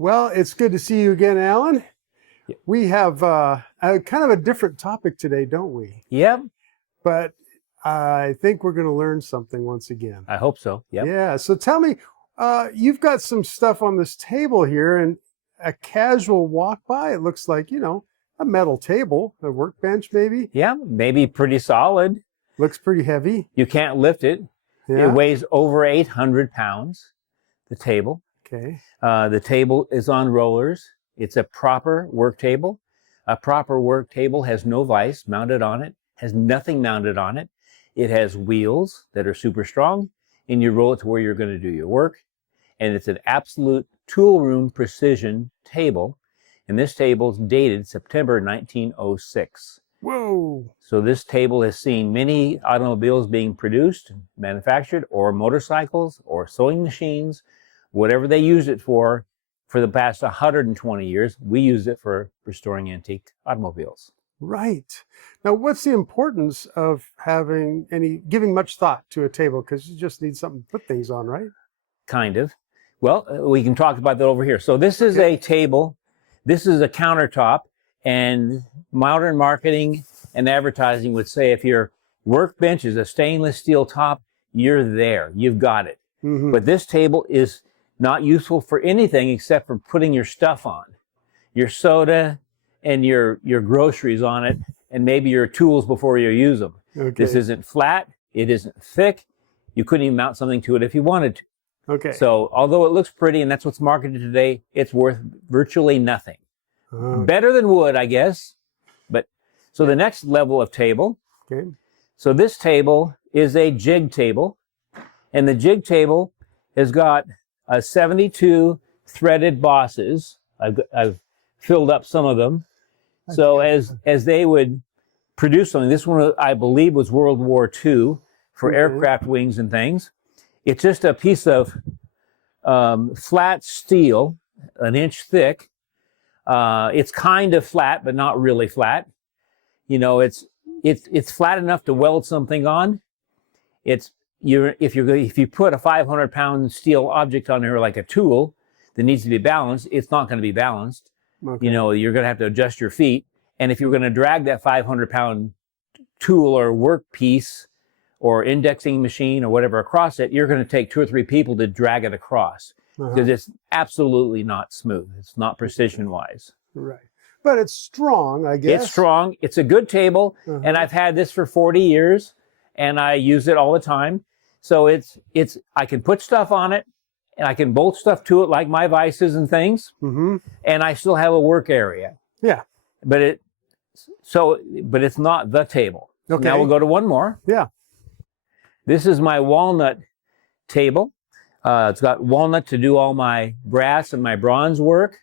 Well, it's good to see you again, Alan. Yeah. We have a kind of a different topic today, don't we? Yep. But I think we're going to learn something once again. I hope so. Yep. Yeah. So tell me, you've got some stuff on this table here, and a casual walk by, it looks like, a metal table, a workbench maybe. Yeah, maybe pretty solid. Looks pretty heavy. You can't lift it. Yeah. It weighs over 800 pounds, the table. Okay. The table is on rollers. It's a proper work table. A proper work table has no vise mounted on it, has nothing mounted on it. It has wheels that are super strong, and you roll it to where you're going to do your work. And it's an absolute tool room precision table. And this table is dated September 1906. Whoa. So this table has seen many automobiles being produced, manufactured, or motorcycles, or sewing machines, whatever they used it for the past 120 years. We use it for restoring antique automobiles. Right. Now, what's the importance of giving much thought to a table? Because you just need something to put things on, right? Kind of. Well, we can talk about that over here. So this is a table. This is a countertop, and modern marketing and advertising would say if your workbench is a stainless steel top, you're there. You've got it. Mm-hmm. But this table is not useful for anything except for putting your stuff on. Your soda and your groceries on it, and maybe your tools before you use them. Okay. This isn't flat. It isn't thick. You couldn't even mount something to it if you wanted to. Okay. So although it looks pretty and that's what's marketed today, it's worth virtually nothing. Better than wood, I guess. But so the next level of table. Okay. So this table is a jig table, and the jig table has got 72 threaded bosses. I've filled up some of them. So as they would produce something, this one I believe was World War II for aircraft wings and things. It's just a piece of flat steel, an inch thick. It's kind of flat, but not really flat. It's flat enough to weld something on. If you put a 500-pound steel object on there like a tool that needs to be balanced, it's not going to be balanced. Okay. You're going to have to adjust your feet. And if you're going to drag that 500-pound tool or work piece or indexing machine or whatever across it, you're going to take 2 or 3 people to drag it across because it's absolutely not smooth. It's not precision-wise. Right. But it's strong, I guess. It's strong. It's a good table, and I've had this for 40 years, and I use it all the time. So I can put stuff on it, and I can bolt stuff to it like my vices and things, and I still have a work area. Yeah. But it's not the table. Okay. Now we'll go to one more. Yeah. This is my walnut table. It's got walnut to do all my brass and my bronze work.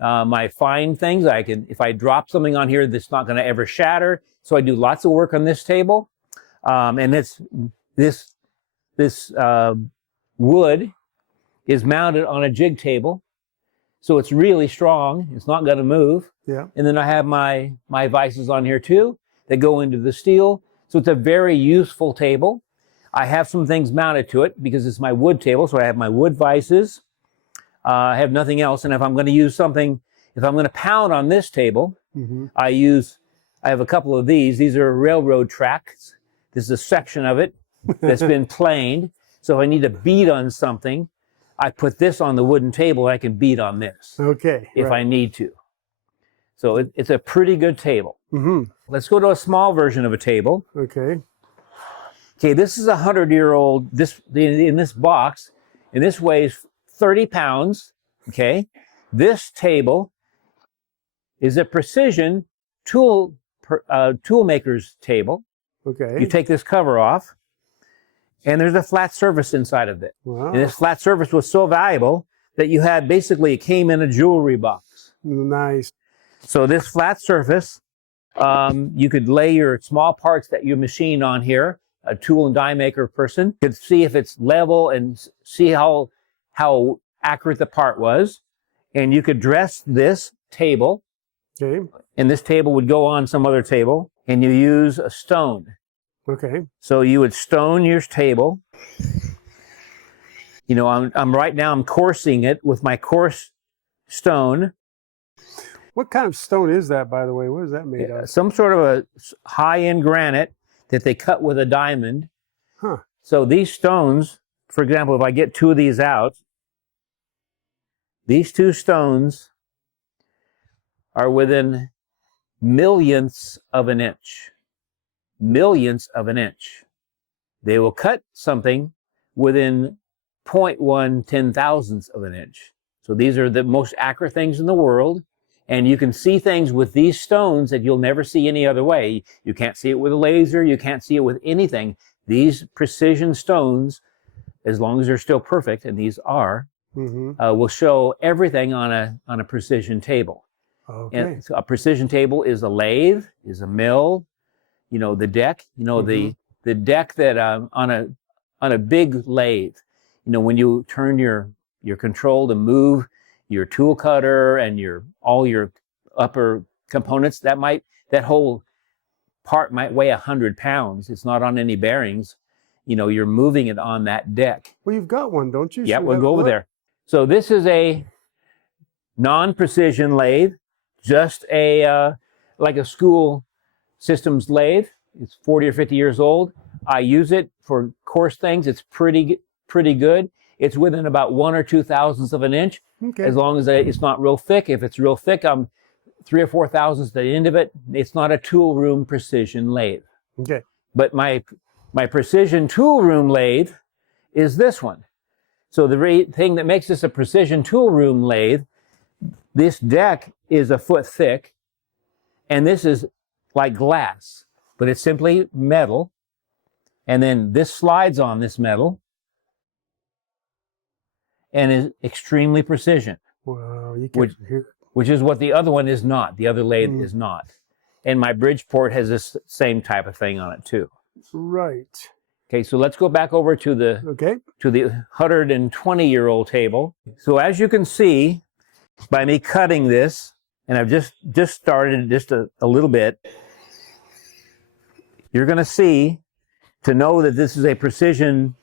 My fine things, if I drop something on here, that's not going to ever shatter. So I do lots of work on this table. And this wood is mounted on a jig table. So it's really strong. It's not going to move. Yeah. And then I have my vices on here too that go into the steel. So it's a very useful table. I have some things mounted to it because it's my wood table. So I have my wood vices. I have nothing else. And if I'm going to use something, if I'm going to pound on this table, I have a couple of these. These are railroad tracks. This is a section of it that's been planed. So if I need to beat on something, I put this on the wooden table. I can beat on this. Okay. If I need to. So it's a pretty good table. Let's go to a small version of a table. Okay. Okay, this is a 100-year-old, in this box, and this weighs 30 pounds, okay? This table is a precision toolmaker's table. Okay. You take this cover off, and there's a flat surface inside of it. Wow. And this flat surface was so valuable that it came in a jewelry box. Nice. So this flat surface, you could lay your small parts that you machine on here. A tool and die maker person could see if it's level and see how accurate the part was. And you could dress this table. Okay. And this table would go on some other table, and you use a stone. Okay. So you would stone your table. I'm right now I'm coursing it with my Coarse stone. What kind of stone is that, by the way? What is that made of? Some sort of a high-end granite that they cut with a diamond. Huh. So these stones, for example, if I get two of these out, these two stones are within millionths of an inch. Millionths of an inch. They will cut something within 0.1 ten-thousandths of an inch. So these are the most accurate things in the world. And you can see things with these stones that you'll never see any other way. You can't see it with a laser. You can't see it with anything. These precision stones, as long as they're still perfect, and these are, will show everything on a precision table. Okay. And so a precision table is a lathe, is a mill, you know, the deck, you know, the deck that on a big lathe, you know, when you turn your control to move your tool cutter and all your upper components, that whole part might weigh 100 pounds. It's not on any bearings. You know, you're moving it on that deck. Well, you've got one, don't you? Yeah, we'll go over there. So this is a non-precision lathe, just like a school systems lathe. It's 40 or 50 years old. I use it for coarse things. It's pretty good. It's within about 1 or 2 thousandths of an inch. Okay. As long as it's not real thick. If it's real thick, I'm 3 or 4 thousandths at the end of it. It's not a tool room precision lathe. Okay. But my precision tool room lathe is this one. So the thing that makes this a precision tool room lathe, this deck is a foot thick, and this is like glass, but it's simply metal. And then this slides on this metal and is extremely precision. Wow, you can hear. Which is what the other one is not. The other lathe is not. And my Bridgeport has this same type of thing on it too. Right. Okay, so let's go back over to the 120-year-old table. So as you can see, by me cutting this, and I've just started just a little bit, you're going to see, to know that this is a precision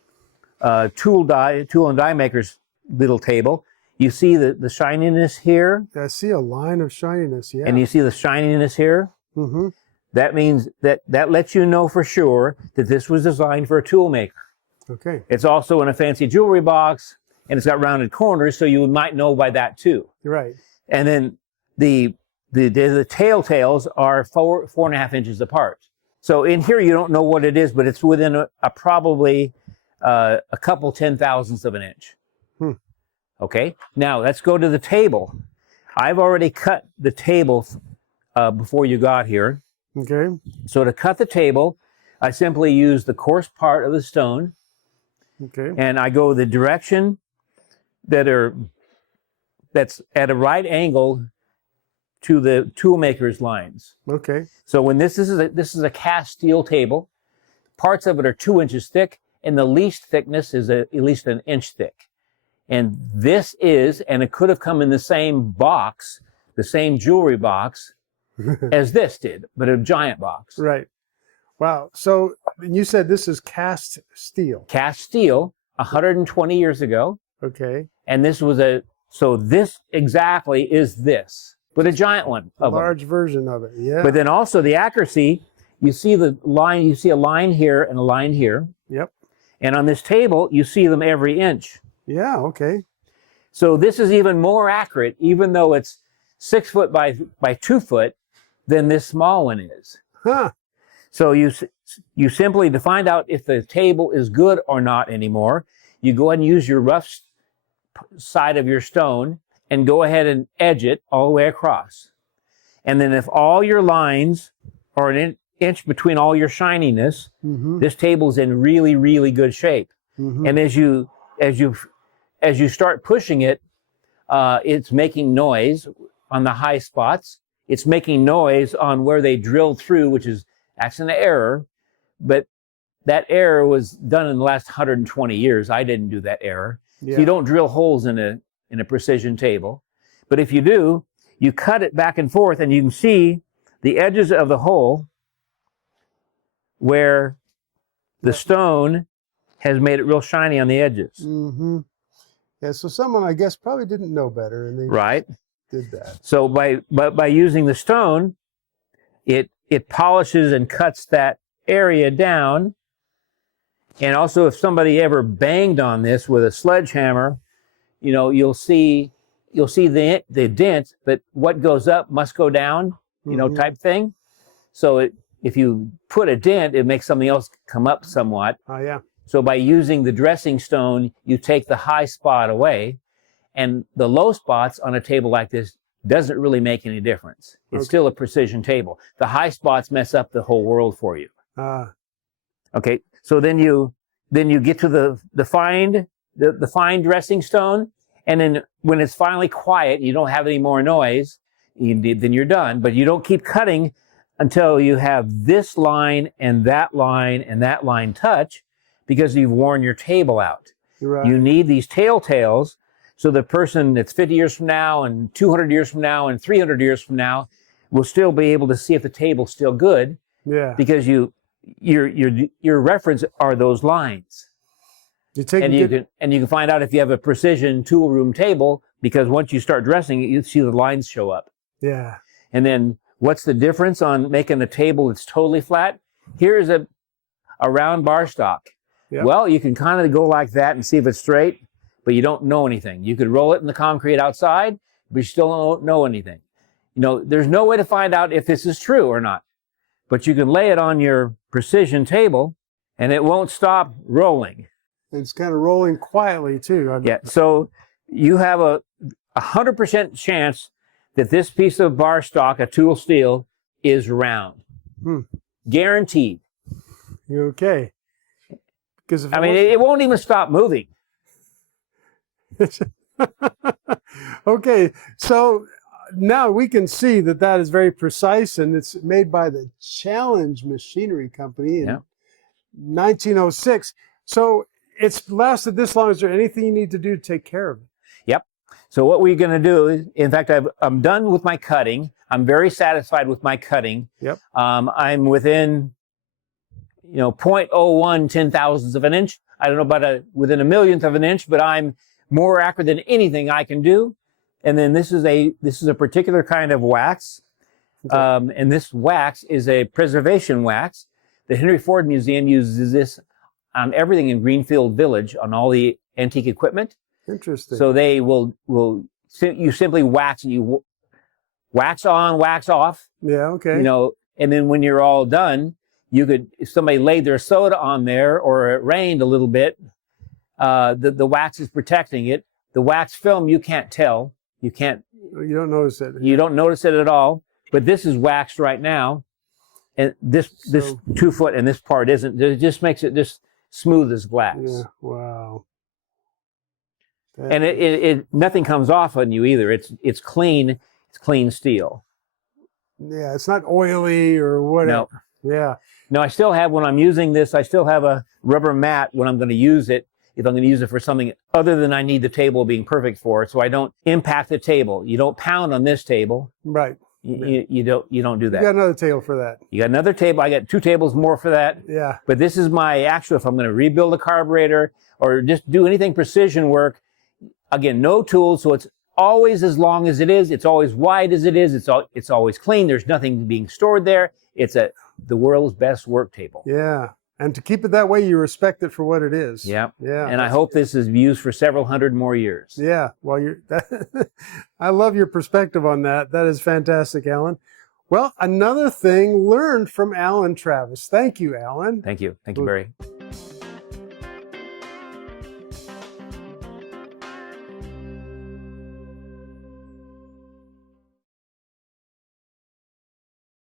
tool and die maker's little table. You see the shininess here. I see a line of shininess, yeah. And you see the shininess here. Mm-hmm. That means that lets you know for sure that this was designed for a tool maker. Okay. It's also in a fancy jewelry box, and it's got rounded corners, so you might know by that too. Right. And then the Telltales are 4.5 inches apart. So in here you don't know what it is, but it's within a probably a couple 10,000ths of an inch. Okay. Now let's go to the table. I've already cut the table before you got here. Okay. So to cut the table, I simply use the coarse part of the stone. Okay. And I go the direction that's at a right angle to the toolmaker's lines. Okay. So when this is a cast steel table, parts of it are 2 inches thick, and the least thickness is at least 1 inch thick. And this is, and it could have come in the same box, the same jewelry box as this did, but a giant box. Right. Wow. So you said this is cast steel. Cast steel, 120 years ago. Okay. And this was so this exactly is this, but a giant one. A large version of it, yeah. But then also the accuracy, you see the line, you see a line here and a line here. Yep. And on this table, you see them every inch. Yeah, okay. So this is even more accurate, even though it's 6 foot by 2 foot, than this small one is. Huh. So you simply, to find out if the table is good or not anymore, you go ahead and use your rough side of your stone and go ahead and edge it all the way across. And then if all your lines are an inch between all your shininess, this table's in really, really good shape. And as you start pushing it, it's making noise on the high spots. It's making noise on where they drilled through, which is actually an error, but that error was done in the last 120 years. I didn't do that error. Yeah. So you don't drill holes in a precision table. But if you do, you cut it back and forth, and you can see the edges of the hole where the stone has made it real shiny on the edges. And Yeah, so someone, I guess, probably didn't know better, and they right? did that. So by using the stone, it polishes and cuts that area down. And also, if somebody ever banged on this with a sledgehammer, you know, you'll see the dent, but what goes up must go down, you know, type thing. So if you put a dent, it makes something else come up somewhat. Oh, yeah. So by using the dressing stone, you take the high spot away, and the low spots on a table like this doesn't really make any difference. It's still a precision table. The high spots mess up the whole world for you. Okay, so then you get to the fine dressing stone, and then when it's finally quiet, you don't have any more noise, then you're done. But you don't keep cutting until you have this line and that line and that line touch, because you've worn your table out. Right. You need these telltales so the person that's 50 years from now and 200 years from now and 300 years from now will still be able to see if the table's still good. Yeah. Because your reference are those lines. You can find out if you have a precision tool room table, because once you start dressing it, you see the lines show up. Yeah. And then what's the difference on making a table that's totally flat? Here's a round bar stock. Yep. Well, you can kind of go like that and see if it's straight, but you don't know anything. You could roll it in the concrete outside, but you still don't know anything. You know, there's no way to find out if this is true or not. But you can lay it on your precision table, and it won't stop rolling. It's kind of rolling quietly, too. Yeah, so you have a 100% chance that this piece of bar stock, a tool steel, is round. Guaranteed. Okay. Because it won't even stop moving. Okay, so now we can see that is very precise, and it's made by the Challenge Machinery Company in 1906. So it's lasted this long. Is there anything you need to do to take care of it? Yep. So what we're going to do is, in fact, I'm done with my cutting. I'm very satisfied with my cutting. Yep. I'm within 0.01 ten-thousandths of an inch. I don't know about within a millionth of an inch, but I'm more accurate than anything I can do. And then this is a particular kind of wax. Okay. And this wax is a preservation wax. The Henry Ford Museum uses this on everything in Greenfield Village, on all the antique equipment. Interesting. So they you simply wax, and you wax on, wax off. Yeah, okay. And then when you're all done, if somebody laid their soda on there, or it rained a little bit, the wax is protecting it. The wax film, you can't tell. You don't notice it. You don't notice it at all. But this is waxed right now, and this 2 foot and this part isn't. It just makes it just smooth as glass. Yeah. Wow. And it nothing comes off on you either. It's clean. It's clean steel. Yeah, it's not oily or whatever. No. Yeah. No, I still have, when I'm using this, I still have a rubber mat when I'm going to use it, if I'm going to use it for something other than I need the table being perfect for it, so I don't impact the table. You don't pound on this table. Right. You don't do that. You got another table for that. You got another table. I got 2 tables more for that. Yeah. But this is my actual, if I'm going to rebuild a carburetor or just do anything precision work, again, no tools, so it's always as long as it is. It's always wide as it is. It's always clean. There's nothing being stored there. It's the world's best work table. Yeah. And to keep it that way, you respect it for what it is. Yeah. Yeah. And I hope this is used for several hundred more years. Yeah. Well, I love your perspective on that. That is fantastic, Alan. Well, another thing learned from Alan Travis. Thank you, Alan. Thank you. Thank you, Barry.